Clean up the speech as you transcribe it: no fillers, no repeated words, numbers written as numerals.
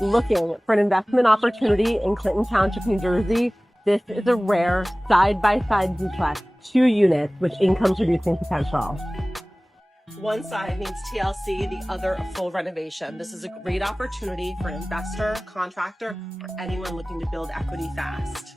Looking for an investment opportunity in Clinton Township, New Jersey? This is a rare side-by-side duplex, 2 units with income-producing potential. One side needs TLC, the other a full renovation. This is a great opportunity for an investor, contractor, or anyone looking to build equity fast.